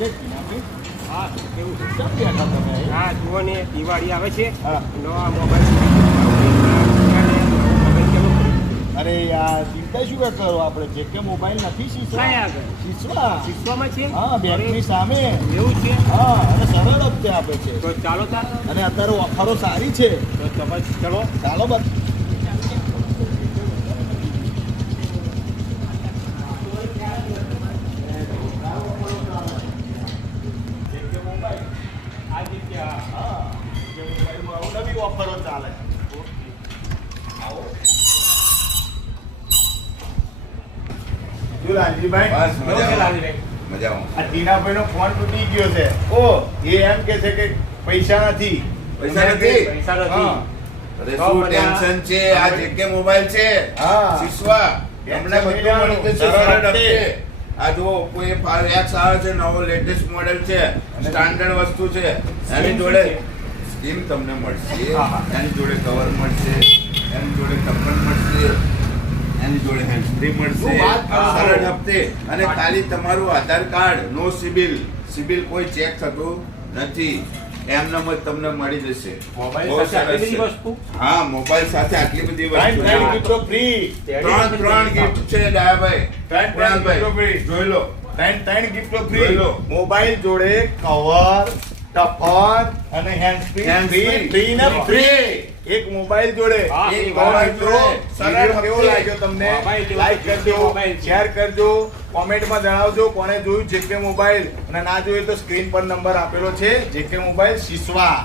હા કેવું છે? કેમ બેઠા તમે? હા જુઓ ને દિવાળી આવે છે હા. નવા મોબાઈલ અરે યાર ચિંતા શું કાં કરો? આપણે જે કે મોબાઈલ નથી શીશવા. ક્યાં આગળ? શીશવા. શીખવામાં છે હા, બેંકની સામે. એવું છે હા, અને સરળ હપ્તે આપે છે. તો ચાલો તાર અને અત્યારે ઓફરો સારી છે. તો તમે ચલો ચાલો બસ. આ જગ્યા હા, જે મોબાઈલમાં આવું નવી ઓફરો ચાલે. આવો. શું લાલજીભાઈ? બસ કેવું છે લાલજીભાઈ? મજામાં. આ ટીનાભાઈનો ફોન તૂટી ગયો છે. ઓ, એ એમ કે છે કે પૈસા નથી. પૈસા નથી? પૈસા નથી હા. અરે તો શું બધા- ટેન્શન છે? આ જેકે મોબાઈલ છે હા. શીશવા તમને બધું મળી જશે સરળ સરળ હપ્તે. હપ્તે. આ જો Oppo A5X આવે છે, નવો લેટેસ્ટ મોડેલ છે, સ્ટાન્ડર્ડ વસ્તુ છે. એની જોડે સ્કીમ તમને મળશે, હા, હા. એની જોડે કવર મળશે, એની જોડે કંપન મળશે, એની જોડે હેન્ડ ફ્રી મળશે, શું વાત કરો? સરળ હપ્તે. અને ખાલી તમારું આધાર કાર્ડ, નો સિબિલ કોઈ ચેક થતું નથી, એમનામ જ તમને મળી જશે. મોબાઈલ બહુ સાથે આટલી સરસ બધી છે. વસ્તુ? હા, મોબાઈલ સાથે આટલી બધી ત્રણ વસ્તુ ત્રણ ગિફ્ટો ફ્રી. ત્રણ ગિફ્ટ છે ડાયાભાઈ. ત્રણ કુણાલભાઈ, ગિફ્ટો free. જોઈ લો. ત્રણ ગિફ્ટો જોઈ ફ્રી. લો. મોબાઈલ જોડે કવર, ટફન અને હેન્ડ Hands free. ફ્રી ને ફ્રી. એક મોબાઈલ જોડે હા, એક એક મોબાઈલ મોબાઈલ જોડે. જોડે. સરળ વિડીયો કેવો હપ્તે. લાગ્યો તમને? મોબાઈલ જેવો લાઈક કરજો, મોબાઈલ છે. શેર કરજો, કોમેન્ટમાં જણાવજો કોને જોયું જેકે મોબાઈલ, અને ના જોયું તો સ્ક્રીન પર નંબર આપેલો છે જેકે મોબાઈલ શીશવા.